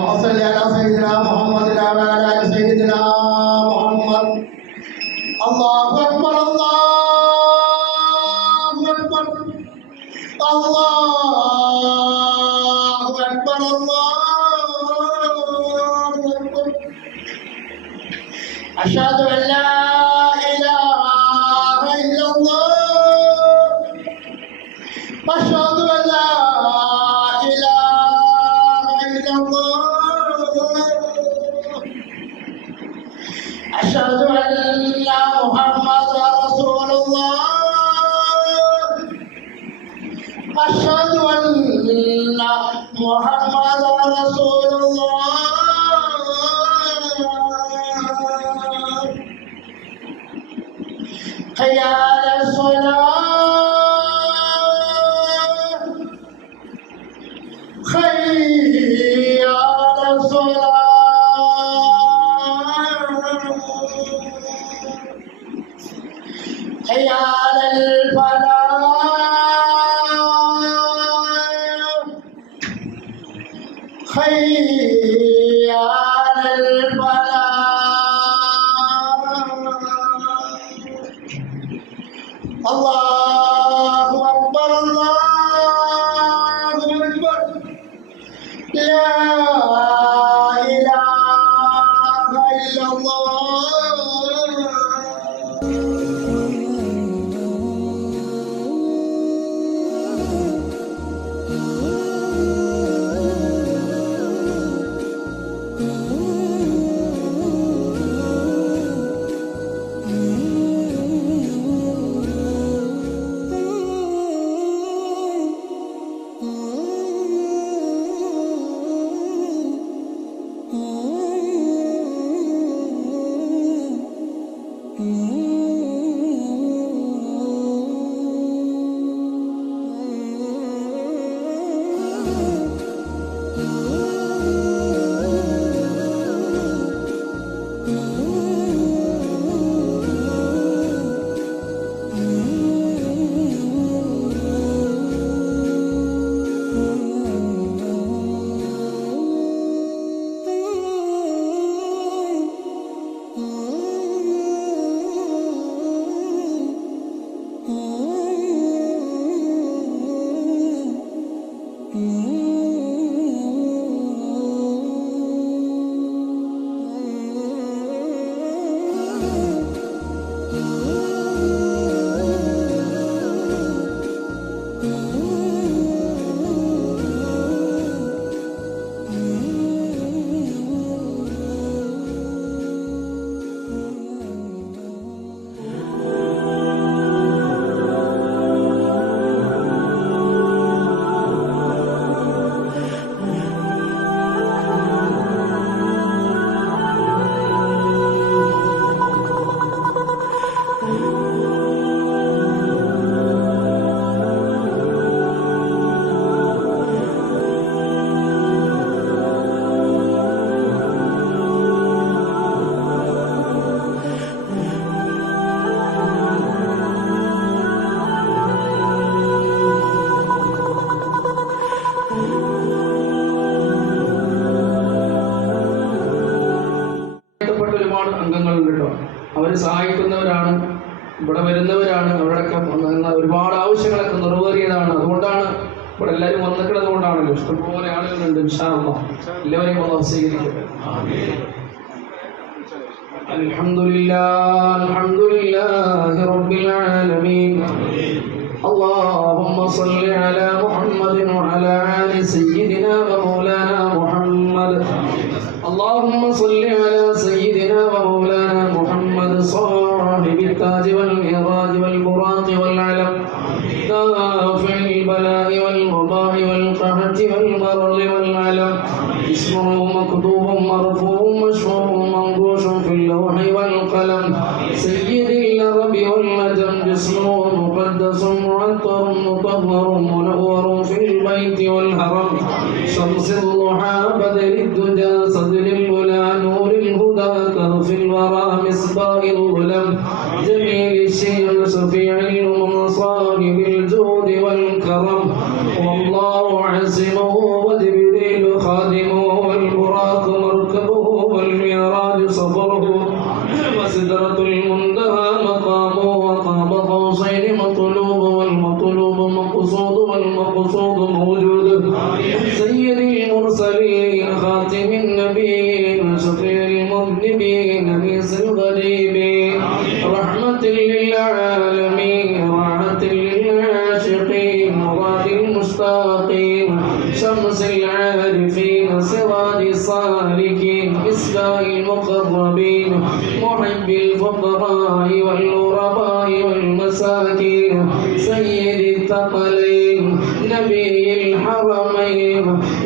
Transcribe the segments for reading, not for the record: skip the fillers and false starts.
اللهم صل على سيدنا محمد وعلى آل سيدنا محمد. الله أكبر الله أكبر الله أكبر الله أكبر. أشهد أن لا إله إلا الله أشهد أن لا إله إلا الله أشهد أن محمدا رسول الله أشهد أن محمدا رسول الله. حي على الصلاة حي على الصلاة حي على الفلاح حي على الفلاح. الله أكبر الله أكبر. لا إله إلا الله. അവരെ സഹായിക്കുന്നവരാണ്, ഇവിടെ വരുന്നവരാണ്, അവരുടെയൊക്കെ ഒരുപാട് ആവശ്യങ്ങളൊക്കെ നിറവേറിയതാണ്. അതുകൊണ്ടാണ് ഇവിടെ എല്ലാവരും വന്നിട്ടുള്ളത് കൊണ്ടാണല്ലോ. ഇഷ്ടംപോലെ ആളുകളുണ്ട്. ഇൻഷാ അല്ലാഹ് എല്ലാവരെയും അല്ലാഹു സ്വീകരിക്കട്ടെ. അൽഹംദുലില്ലാഹ് അൽഹംദുലില്ലാഹി റബ്ബിൽ ആലമീൻ. اللهم صل على محمد وعلى آل سيدنا ومولانا محمد. اللهم صل على سيدنا ومولانا محمد صاحب التاج والمعراج والبراق والعلم دافع البلاء والوباء والقحط والمرض والعلم. اسمه مكتوب مرفوع مشهور منقوش في اللوح والقلم. سيد العرب والعجم جسمه مقدس معطر مطهر منور في البيت والحرم. شمس الضحى بدر الدجى صدر الولا نور الهدى كرف الورى مصباح الظلم. جميل الشيخ شفيع الأمم صاحب الجود والكرم. والله عاصمه وجبريل خادمه والبراق والمقصود موجود. سيد المرسلين خاتم النبيين شفيع المذنبين أنيس الغريبين رحمة للعالمين راحة للعاشقين مراد المشتاقين شمس العارفين سراج الصالحين إصلاح المقربين محب الفقراء والغرباء والمساكين سيد الثقلين نبي الحرمين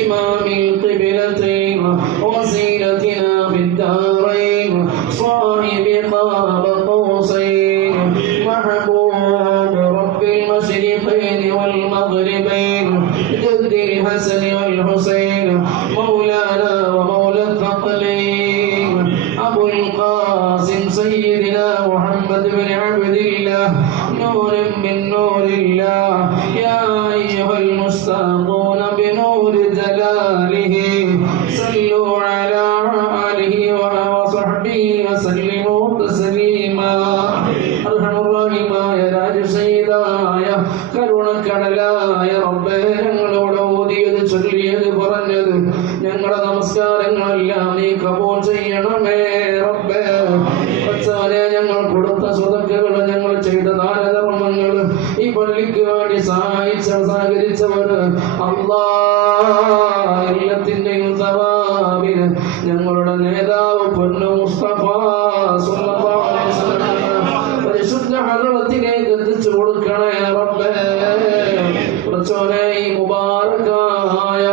إمام القبلتين وسيلتنا في الدارين صاحب قاب قوسين محبوب رب المشرقين والمغربين جد الحسن والحسين مولانا ومولى الثقلين أبو القاسم سيدنا محمد بن عبد الله نور من نور الله يا أيها المشتاقون بنور جلاله صلوا على آله وصحبه وسلموا تسليما. അർഹമുറഹീമായ രാജസയ്യിദായ കരുണക്കടലായ റബ്ബേ, ഞങ്ങളോട് ഓതിയത് ചൊല്ലിയത് പറഞ്ഞത് ഞങ്ങളുടെ നമസ്കാരങ്ങളെല്ലാം നീ കബൂൽ ചെയ്യണമേ റബ്ബേ. പടച്ചവനെ, ഞങ്ങൾ കൊടുത്ത സ്വതക്കകൾ, ഞങ്ങൾ ചെയ്ത ദാനധർമ്മങ്ങൾ, ഈ പള്ളിക്ക് വേണ്ടി സഹകരിച്ചവർ അല്ലാഹ് എല്ലാത്തിന്റെയും സവാബിന് ഞങ്ങളുടെ നേതാവ് പൊന്നു മുസ്തഫ സ്വല്ലല്ലാഹു അലൈഹി വസല്ലം പരിശുദ്ധ ഹദ്റത്തിലേക്ക് എത്തിച്ചു കൊടുക്കണേ റബ്ബേ. പടച്ചവനെ, ഈ മുബാറക്കായ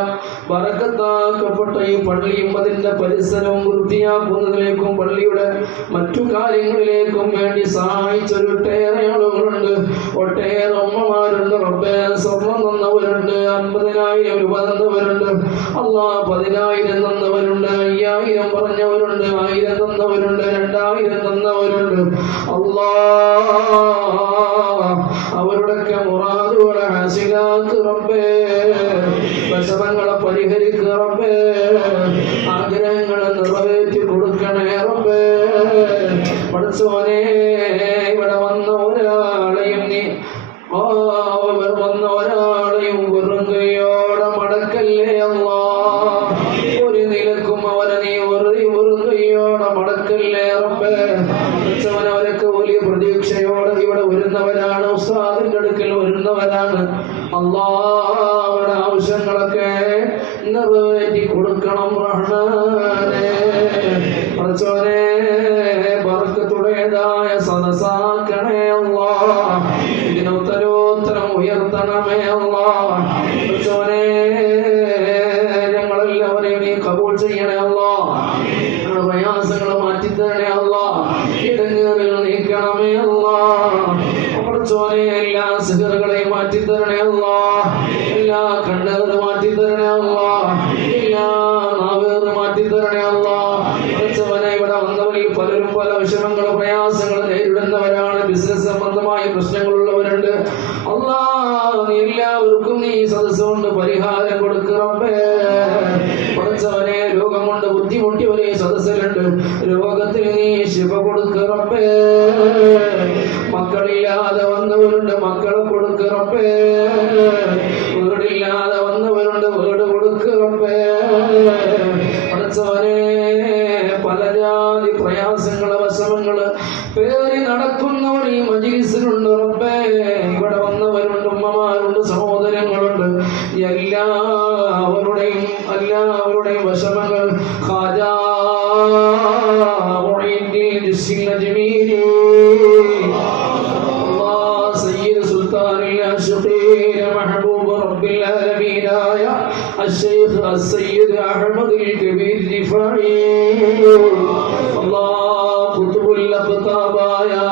ബറക്കത്താക്കപ്പെട്ട ഈ പള്ളിയും അതിന്റെ പരിസരവും വൃത്തിയാക്കുന്നതിലേക്കും പള്ളിയുടെ മറ്റു കാര്യങ്ങളിലേക്കും വേണ്ടി സഹായിച്ചൊരു ഒട്ടേറെ ആളുകളുണ്ട്, ഒട്ടേറെ അമ്മമാരുണ്ട് റബ്ബേ. സ്വർണം തന്നവരുണ്ട്, 50,000 രൂപ തന്നവരുണ്ട്, അല്ലാഹ് 10,000 തന്നവരുണ്ട്, 5,000 പറഞ്ഞവരുണ്ട്, 1,000 തന്നവരുണ്ട്, 2,000 തന്നവരുണ്ട്. അല്ലാഹ് അവരുടെയൊക്കെ മുറാദുകളെ ഹാസിലാക്ക് റബ്ബേ. വിഷമങ്ങളെ പരിഹരിക്കുക റബ്ബേ. ആഗ്രഹങ്ങളെ നിറവേറ്റി കൊടുക്കണേ റബ്ബേ. പഠിച്ചോനെ, ഇവിടെ വന്ന ഒരാളെയും നീ വെറും കൈയോടെ മടക്കല്ലേ അല്ലാഹ്. ഒരു നിലക്കും അവരെ നീ വെറും കൈയോടെ മടക്കല്ലേ റബ്ബേ. പഠിച്ചവൻ, അവരൊക്കെ വലിയ പ്രതീക്ഷയോടെ ഇവിടെ വരുന്നവരാണ്, ഉസ്താദിന്റെ അടുക്കൽ വരുന്നവരാണ്. അല്ലാഹ് അവരുടെ ആവശ്യങ്ങളൊക്കെ നിറവേറ്റി കൊടുക്കണം റഹ്മാനേ. പഠിച്ചവനെ, ബർക്കത്തുടേതായ സദസാക്കണേ അല്ലാഹ്. ഇതിന് ഉത്തരോത്തരം ഉയർത്തണമേ അല്ലാഹ്. പഠിച്ചവനെ, ഞങ്ങളെല്ലാവരെയും നീ കബൂൽ ചെയ്യണേ അല്ലാഹ്. ഞങ്ങളുടെ പ്രയാസങ്ങളെ മാറ്റിത്തരണേ അല്ലാഹ്. ഇടങ്ങേറുകൾ നീക്കണമേ അല്ലാഹ്. പഠിച്ചവനെ, എല്ലാ സിഹറുകളെയും മാറ്റിത്തരണേ അല്ലാഹ്. എല്ലാ കണ്ണുകൾ മാറ്റിത്തരണേ അല്ലാഹ്. എല്ലാ നാവുകൾ മാറ്റിത്തരണേ അല്ലാഹ്. പഠിച്ചവനെ, ഇവിടെ വന്നവരിൽ പലരും പല വിഷമങ്ങളും പ്രയാസങ്ങളും നേരിടുന്നവരാണ്. ബിസിനസ് സംബന്ധമായ പ്രശ്നങ്ങളുള്ളവരുണ്ട്. അല്ലാഹ്, നീ എല്ലാവർക്കും നീ സദസ്സ് കൊണ്ട് പരിഹാരം കൊടുക്കറമ്പേ. പഠിച്ചവനെ, രോഗം കൊണ്ട് ബുദ്ധിമുട്ടിയവരെ സദസ്സിലുണ്ട്, രോഗത്തിന് നീ ശിവ കൊടുക്കറമ്പേ. മക്കളില്ലാതെ വന്നവരുണ്ട്, മക്കളെ കൊടുക്കറമ്പേ. വീടില്ലാതെ വന്നവരുണ്ട്, വീട് കൊടുക്കറമ്പേ. പഠിച്ചവനെ, പല ജാതി പ്രയാസങ്ങള് വിഷമങ്ങള് പേറി നടക്കുന്നവർ ഈ മജ്‌ലിസിലുണ്ട് റബ്ബേ. ഇവിടെ വന്നവരുണ്ട്, ഉമ്മമാരുണ്ട്, സഹോദരങ്ങളുണ്ട്. എല്ലാവരുടെയും വിഷമങ്ങൾ ഖാജാ മുഈനുദ്ദീൻ ജിസ്മിൽ അജ്മീരി അല്ലാഹ് സയ്യിദ് സുൽത്താനുൽ ആശിഖീൻ മഹബൂബ് റബ്ബിൽ ആലമീൻ ആയ الشيخ السيد أحمد الكبير الرفاعي الله قطب الأقطاب يا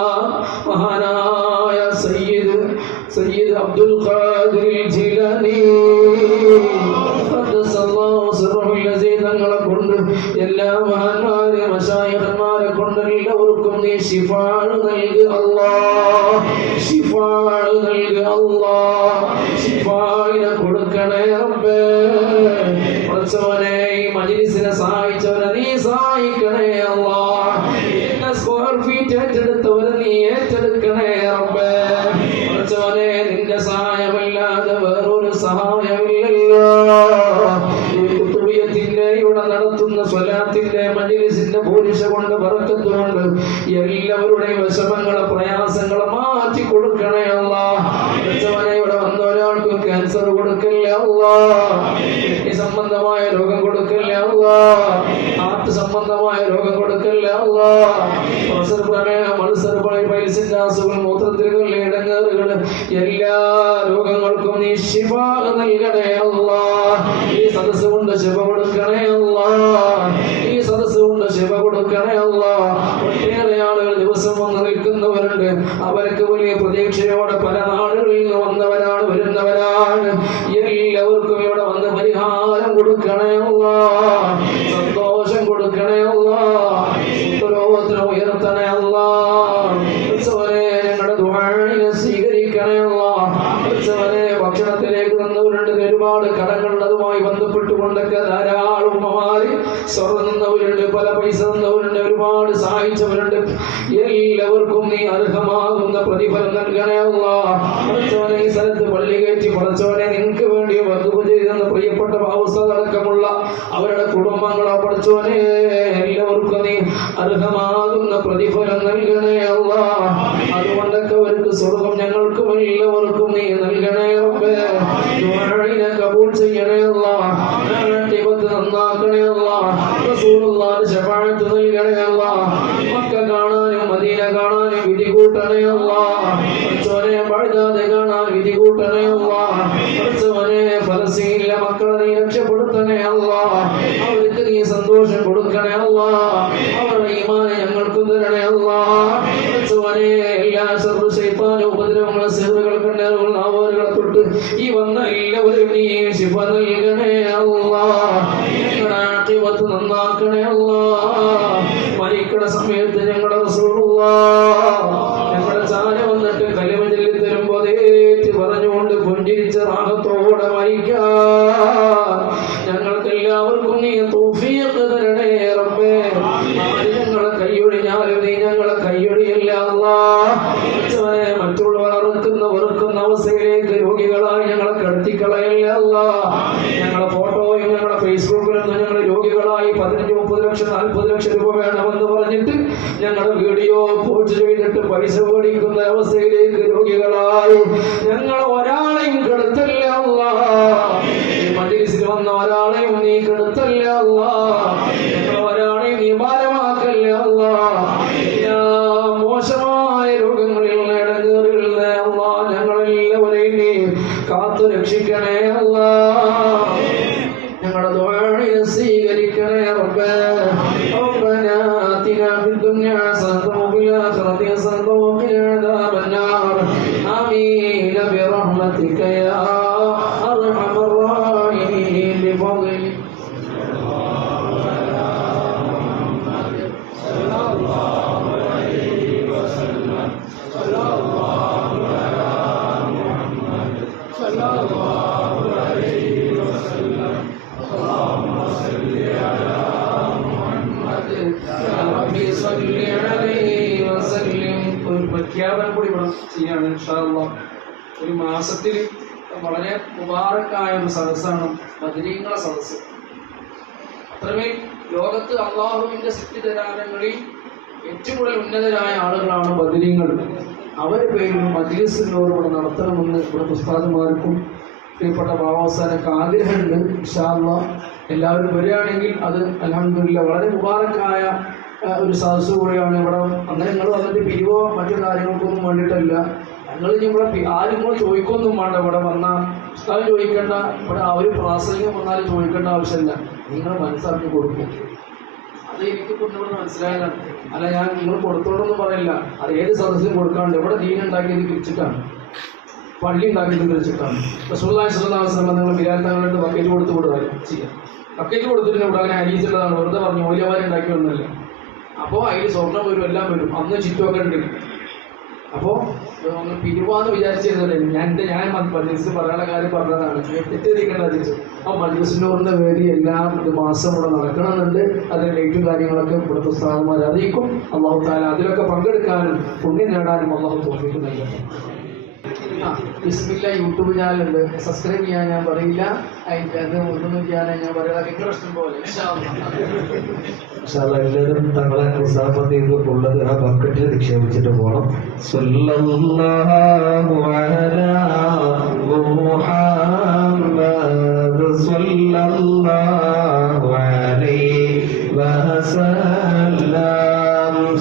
മഹാനായ സയ്യിദ് അബ്ദുൽ ഖാദിർ ജിലാനി തങ്ങളെ കൊണ്ട് എല്ലാ മഹാന്മാരെ മശായിഖന്മാരെ കൊണ്ട് എല്ലാവർക്കും നീ ശിഫാ നൽകി അല്ലാഹ്. ശിഫാ നൽകി അല്ലാഹ്. ശിഫായിനെ കൊടുക്കണേ റബ്ബേ. പഠിച്ചവനെ, ഈ മജ്‌ലിസിനെ സഹായിച്ചവരെ നീ സഹായിക്കണേ അല്ലാഹ്. എന്നെ സ്ക്വയർ ഫീറ്റ് ഏറ്റെടുത്തവരെ നീ ഏറ്റെടുക്കണേ റബ്ബേ. പഠിച്ചവനെ, നിന്റെ സഹായമല്ലാതെ വേറെ ഒരു സഹായമില്ലല്ലോ. ഈ കുത്തുബിയത്തിന്റെ ഇവിടെ നടത്തുന്ന സ്വലാത്തിന്റെ മജ്‌ലിസിന്റെ പൂരിശ കൊണ്ട് ബറക്കത്ത് കൊണ്ട് എല്ലാവരുടെയും വിഷമങ്ങളെ പ്രയാസങ്ങളെ മാറ്റി കൊടുക്കണേ അല്ലാഹ്. ഇവിടെ വന്ന ഒരാൾക്കും ക്യാൻസർ കൊടുക്കല്ലേ അല്ലാഹ്, കിഡ്നി സംബന്ധമായ രോഗം കൊടുക്കല്ലേ അല്ലാഹ്, ഹാർട്ട് സംബന്ധമായ രോഗം കൊടുക്കല്ലേ അല്ലാഹ്, പ്രഷർ, പ്രമേഹം, അൾസർ, പൈൽസിന്റെ അസുഖം, മൂത്രത്തിലുള്ള ഇടങ്ങേറുകൾ, എല്ലാ രോഗങ്ങൾക്കും നീ ശിഫ നൽകണേ അല്ലാഹ്. ഈ സദസ്സ് കൊണ്ട് ശിഫ കൊടുക്കണേ അല്ലാഹ്, ഈ സദസ്സ് കൊണ്ട് ശിഫ കൊടുക്കണേ അല്ലാഹ്. ഒട്ടേറെ ആളുകൾ ദിവസം വന്ന് നിൽക്കുന്നവരുണ്ട്, അവർക്ക് വലിയ പ്രതീക്ഷയോടെ പല നാടുകളിൽ നിന്ന് വന്നവരാണ്, വരുന്നവരാണ്. എല്ലാവർക്കും ഇവിടെ വന്ന് പരിഹാരം കൊടുക്കണേ അല്ലാഹ്, സന്തോഷം കൊടുക്കണേ അല്ലാഹ്, ഉത്തരവാദിത്തം ഉയർത്തണേ അല്ലാഹ്. ഞങ്ങളുടെ ദുആഇനെ സ്വീകരിക്കണേ അല്ലാഹ്. ഭക്ഷണത്തിലേക്ക് വന്നവരുണ്ട്, ഒരുപാട് കടങ്ങളുള്ളതുമായി ബന്ധപ്പെട്ടുകൊണ്ടൊക്കെ ധാരാളം ഉമ്മമാര് സ്വർണ്ണം നിന്നവരുണ്ട്, പല പൈസ നിന്നവരുണ്ട്, ഒരുപാട് സഹായിച്ചവരുണ്ട്. എല്ലാവർക്കും നീ അർഹമാകുന്ന പ്രതിഫലം നൽകണേ അല്ലാഹ്. പഠിച്ചവനെ ഈ സ്ഥലത്ത് പള്ളി കയറ്റി പഠിച്ചവനെ നിനക്ക് വേണ്ടി വകുപ്പ് ചെയ്തെന്ന പ്രിയപ്പെട്ട അടക്കമുള്ള അവരുടെ കുടുംബങ്ങളെ പഠിച്ചവനെ എല്ലാവർക്കും നീ അർഹമാകുന്ന പ്രതിഫലം നൽകണേ അല്ലാഹ്. അതുകൊണ്ടൊക്കെ അവർക്ക് സ്വർഗം ഞങ്ങൾക്കും എല്ലാവർക്കും നീ നൽകണേ റബ്ബേ. ദുആഇനെ കബൂൽ ചെയ്യണേ അല്ലാഹ്, ആഖിബത്ത് നന്നാക്കണേ അല്ലാഹ്, റസൂലുള്ളാഹിന്റെ ശഫാഅത്ത് നൽകണേ അല്ലാഹ്. മക്ക കാണാനും മദീന കാണാനും വിധി കൂട്ടണേ അല്ലാഹ്. പഠിച്ചവനെ ബഗ്ദാദ് കാണാൻ വിധി കൂട്ടണേ അല്ലാഹ്. പഠിച്ചവനെ ഫലസ്തീനിലെ മക്കളെ നീ രക്ഷപ്പെടുത്തണേ അല്ലാഹ്. അവർക്ക് നീ സന്തോഷം കൊടുക്കണേ അല്ലാഹ്. അവരുടെ ഈമാനെ ഞങ്ങൾക്ക് തരണേ അല്ലാഹ്. പഠിച്ചവനെ എല്ലാ ശർറു ശൈത്താനും ഉപദ്രവങ്ങൾ, സിഹ്റുകൾ, കണ്ണേറുകൾ, നാവുകളെ തൊട്ട് ഈ വന്ന എല്ലാവരും നീ ശിഫ നൽകണേ അല്ലാഹ്. ഞങ്ങളുടെ ആഖിബത്ത് നന്നാക്കണേ അല്ലാഹ്. മരിക്കണ സമയത്ത് ഞങ്ങളുടെ റസൂലുള്ളാഹ് ഞങ്ങളുടെ ചാര വന്നിട്ട് കലിമ ചൊല്ലി തരുമ്പോൾ അതേറ്റ് പറഞ്ഞുകൊണ്ട് പുഞ്ചിരിച്ച റാഹത്തോടെ മരിക്കാൻ ഞങ്ങൾക്ക് എല്ലാവർക്കും നീ തൗഫീഖ് തരണേ റബ്ബേ. ഞങ്ങളെ കൈയൊഴിഞ്ഞാലും നീ ഞങ്ങളെ കൈയൊഴിയല്ല അല്ലാഹ്. മറ്റുള്ളവർ വെറുക്കുന്ന അവസ്ഥയിലേക്ക് രോഗികളായി ഞങ്ങളെ കടത്തിക്കളയല്ല അല്ലാഹ്. ഞങ്ങളെ ഫോട്ടോയും ഞങ്ങളുടെ ഫേസ്ബുക്കിലൊന്നും ഞങ്ങൾ രോഗികളായി 15, 30 ലക്ഷം 40 ലക്ഷം രൂപ വേണമെന്ന് പറഞ്ഞിട്ട് ഞങ്ങളുടെ വീഡിയോ പോസ്റ്റ് ചെയ്തിട്ട് പൈസ മേടിക്കുന്ന അവസ്ഥയിലേക്ക് രോഗികളായി ഞങ്ങൾ ഒരാളെയും കെടുത്തല്ല അല്ലാഹ്. ഈ മജ്‌ലിസിൽ വന്ന ഒരാളെയും നീ കെടുത്തല്ല അല്ലാഹ്. ഞങ്ങൾ ഒരാളെയും നീ ഭാരമാക്കല്ല അല്ലാഹ്. എല്ലാ മോശമായ രോഗങ്ങളിൽ ഇടങ്ങേറുകളിൽ അല്ലാഹ് ഞങ്ങളെല്ലാവരെയും നീ കാത്തു രക്ഷിക്കണേ അല്ലാഹ്. ഞങ്ങളുടെ ദുആഇനെ സ്വീകരിക്കണേ റബ്ബേ. ربنا آتنا في الدنيا حسنة وفي الآخرة حسنة وقنا عذاب النار آمين برحمتك يا أرحم الراحمين بفضلك. ഒരു പ്രഖ്യാപനം കൂടി ഇവിടെ ചെയ്യാണ് ഇൻഷാ അല്ലാഹ്. ഒരു മാസത്തിൽ വളരെ മുബാറക്കായ ഒരു സദസ്സാണ് ബദരീങ്ങളെ സദസ്സ്. അത്രമേൽ ലോകത്ത് അള്ളാഹുവിന്റെ സൃഷ്ടിതരാരങ്ങളിൽ ഏറ്റവും കൂടുതൽ ഉന്നതരായ ആളുകളാണ് ബദരീങ്ങൾ. അവരുടെ പേരിൽ മജ്‌ലിസുകൾ ഇവിടെ നടത്തണമെന്ന് ഇവിടെ ഉസ്താദുമാർക്കും പ്രിയപ്പെട്ട ബാബാസാനൊക്കെ ആഗ്രഹമുണ്ട്. ഇൻഷാ അല്ലാഹ് എല്ലാവരും വരികയാണെങ്കിൽ അത് അൽഹംദുലില്ലാഹ് വളരെ മുബാറക്കായ ഒരു സദസ്സ് കൂടിയാണ്. ഇവിടെ അങ്ങനെ നിങ്ങൾ വന്നിട്ട് പിരിവോ മറ്റു കാര്യങ്ങൾക്കൊന്നും വേണ്ടിയിട്ടല്ല. ഞങ്ങൾ ഇനി ഇവിടെ ആരും കൂടെ ചോദിക്കൊന്നും വേണ്ട. ഇവിടെ വന്നാൽ ഉസ്താദ് ചോദിക്കേണ്ട, ഇവിടെ ആ ഒരു പ്രാസംഗികം വന്നാലും ചോദിക്കേണ്ട ആവശ്യമില്ല. നിങ്ങൾ മനസ്സറിഞ്ഞ് കൊടുക്കും. അത് എനിക്ക് കൊണ്ടുവിടെ മനസ്സിലായതാണ്. അല്ല ഞാൻ നിങ്ങൾ കൊടുത്തോളൊന്നും പറയില്ല. അത് ഏത് സദസ്സിലും കൊടുക്കാണ്ട് ഇവിടെ ദീൻ ഉണ്ടാക്കിയത് തിരിച്ചിട്ടാണ്, പള്ളി ഉണ്ടാക്കിയത് തിരിച്ചിട്ടാണ്. റസൂലുള്ളാഹി സ്വല്ലല്ലാഹു അലൈഹി വസല്ലം നിങ്ങൾ ബിലാൽ തങ്ങളുടെ ബക്കറ്റ് കൊടുത്ത് വിടുക ചെയ്യാം. ബക്കറ്റ് കൊടുത്തിട്ട് ഇവിടെ അങ്ങനെ അരീസുള്ളതാണ്, വെറുതെ പറഞ്ഞു മൂല്യമാരുണ്ടാക്കി ഒന്നുമില്ല. അപ്പോൾ അതിൽ സ്വർണ്ണം വരും, എല്ലാം വരും. അന്ന് ചുറ്റുമൊക്കെ ഉണ്ട്. അപ്പോൾ ഒന്ന് പിരിവാന്ന് വിചാരിച്ചിരുന്നല്ലേ. ഞാൻ മജ്‌ലിസിൽ പറയാനുള്ള കാര്യം പറഞ്ഞതാണ്, തെറ്റിദ്ധരിക്കേണ്ട തിരിച്ചു. ആ മജ്‌ലിസിനോറിന്റെ പേര് എല്ലാം ഒരു മാസം ഇവിടെ നടക്കണമെന്നുണ്ട്. അതിന്റെ ഡേറ്റും കാര്യങ്ങളൊക്കെ ഇവിടുത്തെ ഉസ്താദുമാർ അറിയിക്കും. അല്ലാഹു തആല അതിലൊക്കെ പങ്കെടുക്കാനും പുണ്യം നേടാനും അല്ലാഹു തൗഫീഖ് നൽകട്ടെ. ബിസ്മില്ല യൂട്യൂബ് ചാനലുണ്ട്, സബ്സ്ക്രൈബ് ചെയ്യാൻ ഞാൻ പറയില്ല, അതിൻ്റെ അത് ഒന്നും ചെയ്യാൻ ഞാൻ പറയുക, നിങ്ങളുടെ ഇഷ്ടം പോലെ. എല്ലാവരും തങ്ങളെ മുസാഫത്ത് ചെയ്തിട്ടുള്ളത് ആ ബക്കറ്റിൽ നിക്ഷേപിച്ചിട്ട് പോകണം. സ്വല്ലല്ലാഹു അലാ മുഹമ്മദ് സ്വല്ലല്ലാഹു അലൈഹി വസല്ലം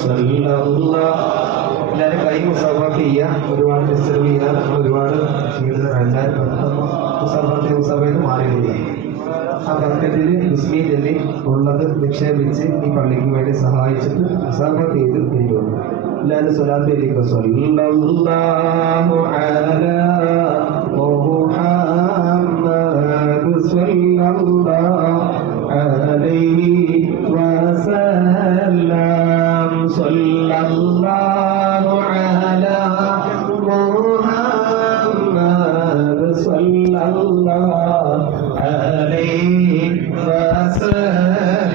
സ്വല്ലല്ലാഹു. എല്ലാവരും കൈ മുസാഫത്ത് ചെയ്യുക, ഒരുപാട് ഡിസ്റ്റർബ് ചെയ്യുക, നമ്മൾ ഒരുപാട് എല്ലാവരും മുസാഫത്ത് മാറിയില്ല. ആ ബക്കറ്റിൽ ബിസ്മി ചൊല്ലി ഉള്ളത് നിക്ഷേപിച്ച് ഈ പള്ളിക്ക് വേണ്ടി സഹായിച്ചിട്ട് മുസാഫത്ത് ചെയ്ത് തിരികെ വന്നു. എല്ലാവരും സ്വലാത്തിലേക്ക് സ്വല്ലല്ലാഹു അലാ മുഹമ്മദ് സ്വല്ലല്ലാഹു അലൈഹി വസല്ലം സ്വല്ലല്ലാഹു അലാ മുഹമ്മദ് സ്വല്ലല്ലാഹു عليه وسلم